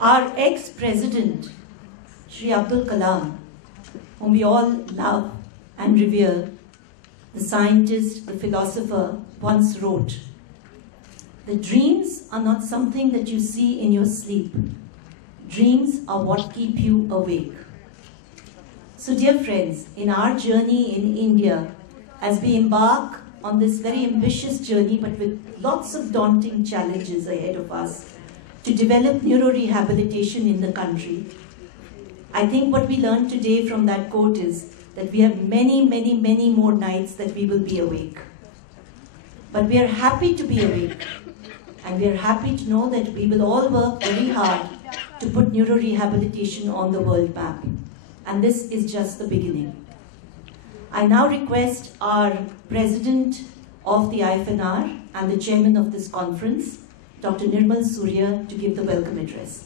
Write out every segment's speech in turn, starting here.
Our ex-president, Shri Abdul Kalam, whom we all love and revere, the scientist, the philosopher, once wrote, "The dreams are not something that you see in your sleep. Dreams are what keep you awake." So dear friends, in our journey in India, as we embark on this very ambitious journey, but with lots of daunting challenges ahead of us, to develop neurorehabilitation in the country, I think what we learned today from that quote is that we have many, many, many more nights that we will be awake. But we are happy to be awake, and we are happy to know that we will all work very hard to put neurorehabilitation on the world map. And this is just the beginning. I now request our President of the IFNR and the Chairman of this conference, Dr. Nirmal Surya, to give the welcome address.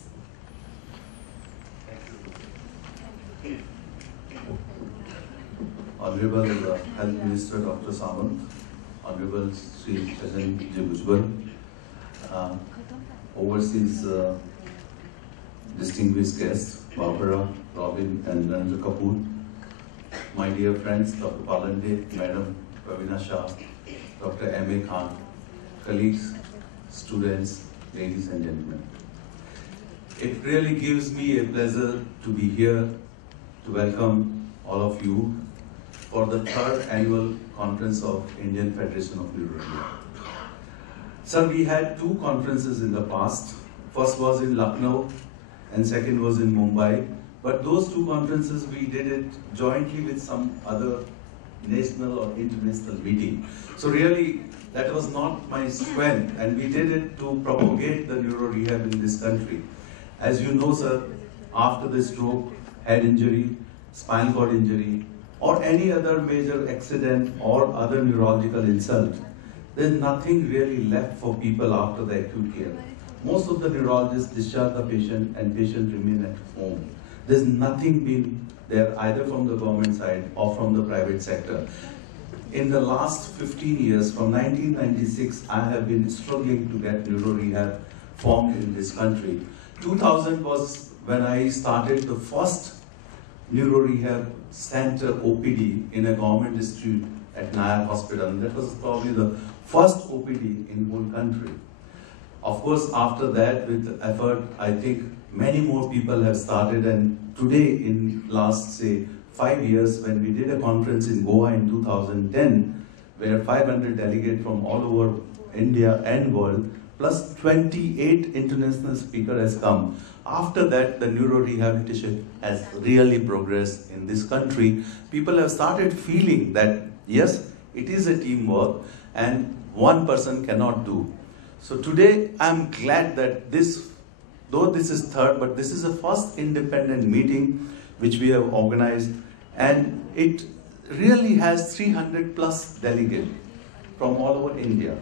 Honorable Health Minister Dr. Samant, Honorable Sri Chajan Bhujbal, overseas distinguished guests, Barbara, Robin, and Narendra Kapoor, my dear friends, Dr. Palande, Madam Pravina Shah, Dr. M.A. Khan, colleagues, students, ladies and gentlemen. It really gives me a pleasure to be here to welcome all of you for the third annual conference of Indian Federation of Neurology. Sir, we had two conferences in the past. First was in Lucknow and second was in Mumbai. But those two conferences, we did it jointly with some other national or international meeting. So really, that was not my strength, and we did it to propagate the neuro rehab in this country. As you know, sir, after the stroke, head injury, spinal cord injury, or any other major accident or other neurological insult, there's nothing really left for people after the acute care. Most of the neurologists discharge the patient and patient remain at home. There's nothing been there either from the government side or from the private sector. In the last 15 years, from 1996, I have been struggling to get neuro rehab formed in this country. 2000 was when I started the first neuro rehab center OPD in a government district at Nayar Hospital. And that was probably the first OPD in the whole country. Of course, after that, with effort, I think many more people have started, and today, in last, say, 5 years, when we did a conference in Goa in 2010, where 500 delegates from all over India and world, plus 28 international speakers has come. After that, the neuro-rehabilitation has really progressed in this country. People have started feeling that, yes, it is a teamwork, and one person cannot do. So today, I'm glad that though this is third, but this is the first independent meeting which we have organized, and it really has 300 plus delegates from all over India.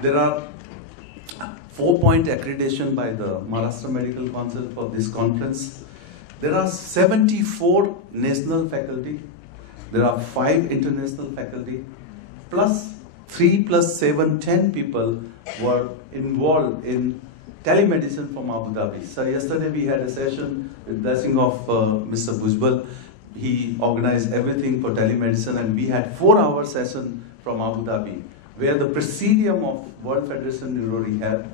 There are 4-point accreditation by the Maharashtra Medical Council for this conference. There are 74 national faculty. There are 5 international faculty, plus 3 plus 7, 10 people were involved in telemedicine from Abu Dhabi. So yesterday we had a session with blessing of Mr. Bhujbal. He organized everything for telemedicine, and we had 4-hour session from Abu Dhabi, where the Presidium of World Federation Neuro Rehab,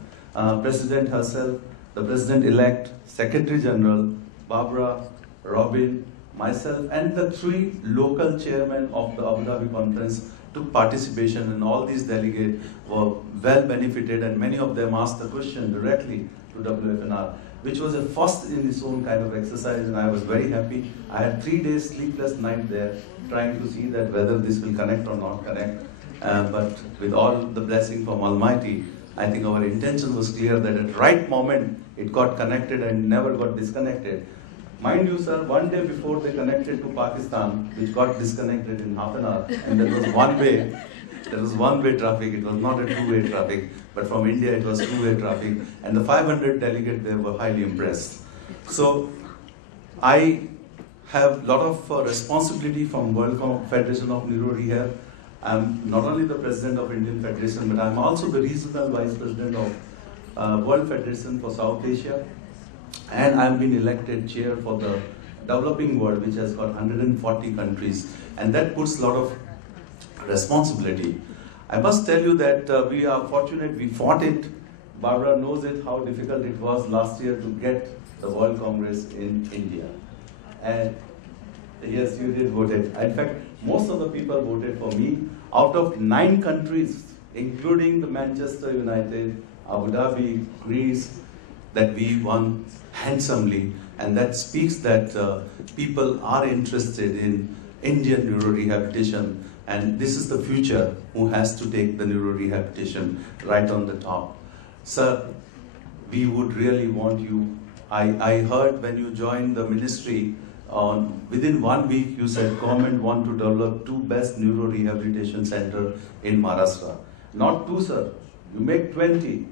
President herself, the President-elect, Secretary General, Barbara, Robin, myself, and the 3 local chairmen of the Abu Dhabi conference took participation, and all these delegates were well benefited, and many of them asked the question directly to WFNR, which was a first in its own kind of exercise, and I was very happy. I had 3 days sleepless night there, trying to see that whether this will connect or not connect. But with all the blessing from Almighty, I think our intention was clear that at the right moment it got connected and never got disconnected. Mind you, sir, one day before they connected to Pakistan, which got disconnected in half an hour, and that was one way. There was one-way traffic. It was not a two-way traffic, but from India it was two-way traffic, and the 500 delegates there were highly impressed. So I have a lot of responsibility from World Federation of Neuro Rehab. I'm not only the president of Indian Federation, but I'm also the regional vice president of World Federation for South Asia. and I've been elected chair for the developing world, which has got 140 countries, and that puts a lot of responsibility. I must tell you that we are fortunate, we fought it. Barbara knows it, how difficult it was last year to get the World Congress in India. And yes, you did vote it. In fact, most of the people voted for me. Out of 9 countries, including the Manchester United, Abu Dhabi, Greece, that we won handsomely. And that speaks that people are interested in Indian neurorehabilitation. And this is the future who has to take the neurorehabilitation right on the top. Sir, we would really want you. I heard when you joined the ministry, within 1 week you said government want to develop 2 best neurorehabilitation center in Maharashtra. Not 2, sir. You make 20.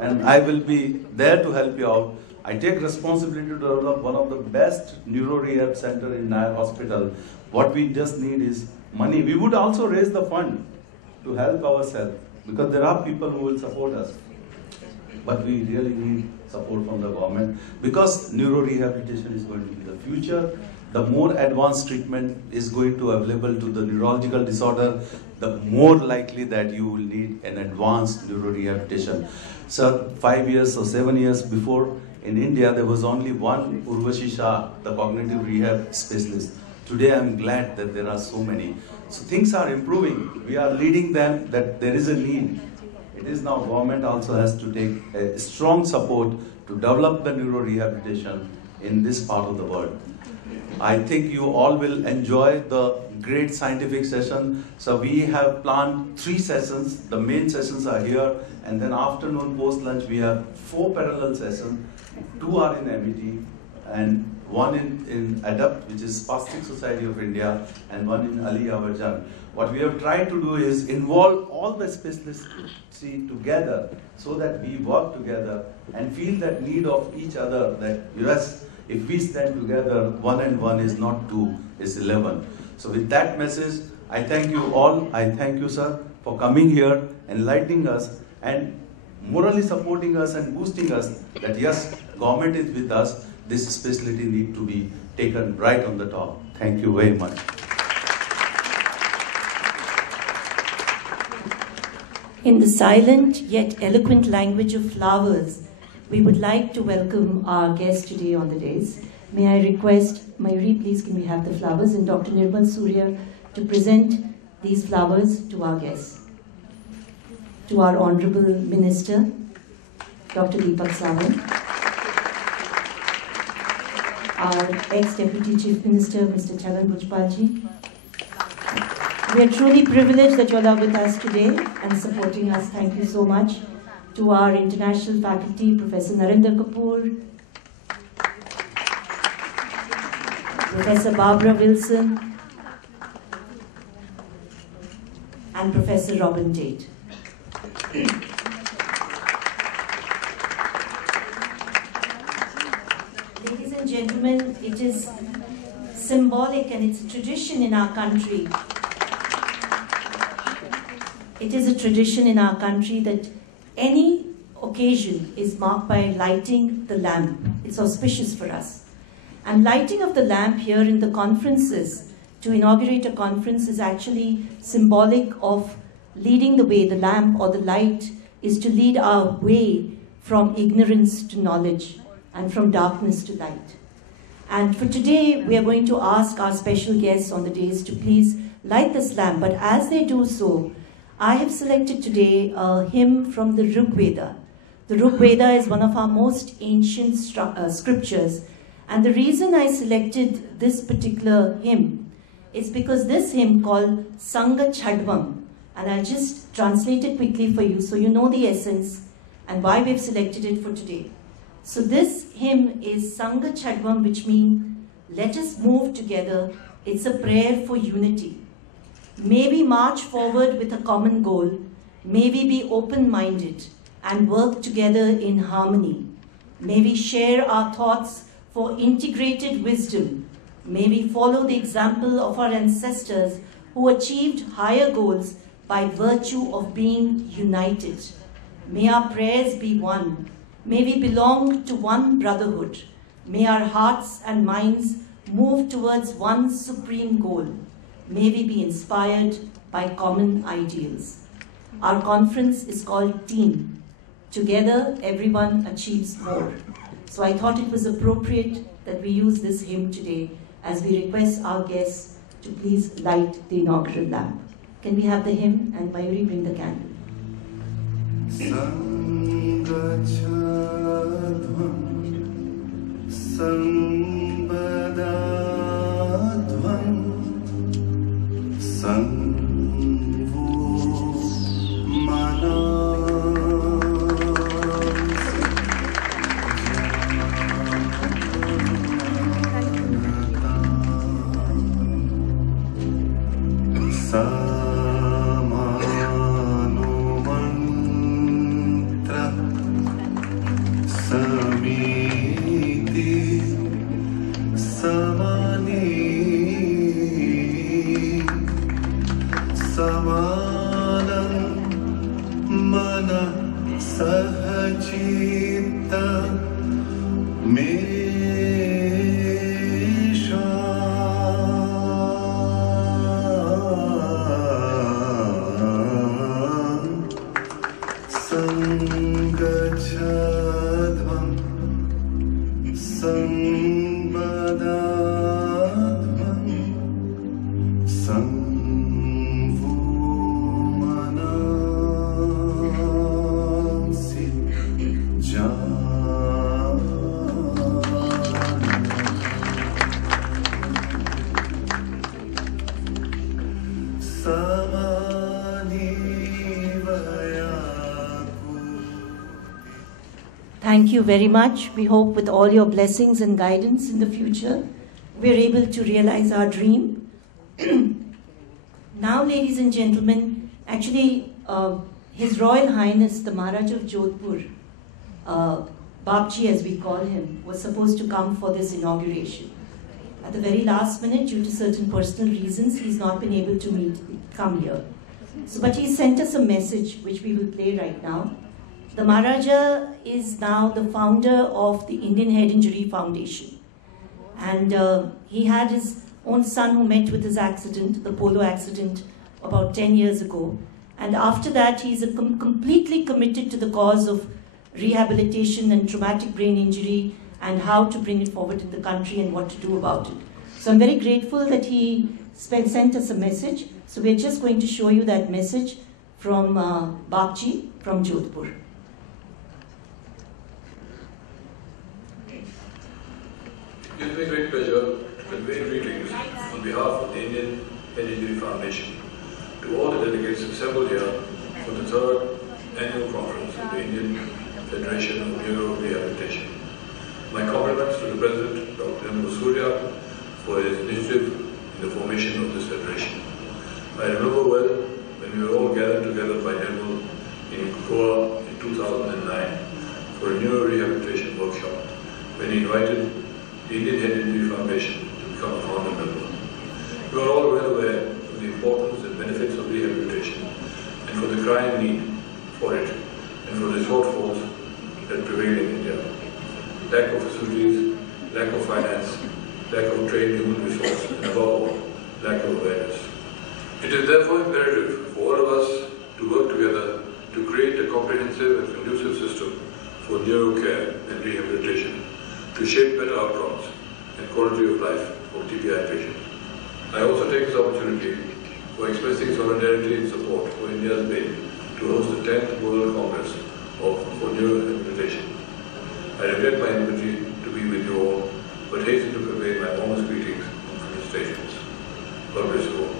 And I will be there to help you out. I take responsibility to develop one of the best neurorehab center in Nair Hospital. What we just need is money. We would also raise the fund to help ourselves, because there are people who will support us. But we really need support from the government, because neurorehabilitation is going to be the future. The more advanced treatment is going to be available to the neurological disorder, the more likely that you will need an advanced neurorehabilitation. So 5 years or 7 years before, in India, there was only one Urvashi Shah, the cognitive rehab specialist. Today, I'm glad that there are so many. So things are improving. We are leading them that there is a need. It is now government also has to take a strong support to develop the neurorehabilitation in this part of the world. I think you all will enjoy the great scientific session. So we have planned 3 sessions. The main sessions are here, and then afternoon post-lunch we have 4 parallel sessions. 2 are in MET, and 1 in ADAPT, which is Spastic Society of India, and 1 in Ali Awarjan. What we have tried to do is involve all the specialists together so that we work together and feel that need of each other, that yes, if we stand together, 1 and 1 is not 2, it's 11. So with that message, I thank you all. I thank you, sir, for coming here, enlightening us, and morally supporting us and boosting us that yes, government is with us. This specialty need to be taken right on the top. Thank you very much. In the silent yet eloquent language of flowers, we would like to welcome our guest today on the dais. May I request, Mayuri, please can we have the flowers, and Dr. Nirmal Surya to present these flowers to our guests. To our Honorable Minister, Dr. Deepak Sawant, our ex-Deputy Chief Minister, Mr. Chhagan Bhujpalji. We are truly privileged that you all are with us today and supporting us. Thank you so much. To our international faculty, Professor Narendra Kapoor, Professor Barbara Wilson, and Professor Robin Tate. Ladies and gentlemen, it is symbolic and it's a tradition in our country. It is a tradition in our country that any occasion is marked by lighting the lamp. It's auspicious for us. And lighting of the lamp here in the conferences, to inaugurate a conference, is actually symbolic of leading the way. The lamp or the light is to lead our way from ignorance to knowledge and from darkness to light. And for today, we are going to ask our special guests on the dais to please light this lamp. But as they do so, I have selected today a hymn from the Rig Veda. The Rig Veda is one of our most ancient scriptures. And the reason I selected this particular hymn is because this hymn called Sangha Chadvam, and I'll just translate it quickly for you so you know the essence and why we've selected it for today. So this hymn is Sangha Chadvam, which means let us move together. It's a prayer for unity. May we march forward with a common goal. May we be open-minded and work together in harmony. May we share our thoughts for integrated wisdom. May we follow the example of our ancestors who achieved higher goals by virtue of being united. May our prayers be one. May May we belong to one brotherhood. May our hearts and minds move towards one supreme goal. May we be inspired by common ideals. Our conference is called Team. Together, everyone achieves more. So I thought it was appropriate that we use this hymn today as we request our guests to please light the inaugural lamp. Can we have the hymn, and Mayuri bring the candle? Thank you very much. We hope with all your blessings and guidance in the future, we're able to realize our dream. Now, ladies and gentlemen, actually, His Royal Highness, the Maharaj of Jodhpur, Babji as we call him, was supposed to come for this inauguration. At the very last minute, due to certain personal reasons, he's not been able to come here. So, but he sent us a message, which we will play right now. The Maharaja is now the founder of the Indian Head Injury Foundation. And he had his own son who met with his accident, the polo accident, about 10 years ago. And after that, he's completely committed to the cause of rehabilitation and traumatic brain injury and how to bring it forward in the country and what to do about it. So I'm very grateful that he sent us a message. So we're just going to show you that message from Babji from Jodhpur. It gives me great pleasure to convey greetings on behalf of the Indian Head Injury Foundation to all the delegates assembled here for the third annual conference of the Indian Federation of Neuro Rehabilitation. My compliments to the President, Dr. M. Surya, for his initiative in the formation of this federation. I remember well when we were all gathered together by Nehru in Goa in 2009 for a neuro rehabilitation workshop when he invited the Indian Head Injury Foundation to become a founder member. We are all well aware of the importance and benefits of rehabilitation and for the crying need for it and for the shortfalls that prevail in India. Lack of facilities, lack of finance, lack of trained human resource, and above all, lack of awareness. It is therefore imperative for all of us to work together to create a comprehensive and conducive system for neuro care and rehabilitation to shape better outcomes and quality of life for TBI patients. I also take this opportunity for expressing solidarity and support for India's bid to host the 10th World Congress for Neurorehabilitation. I regret my inability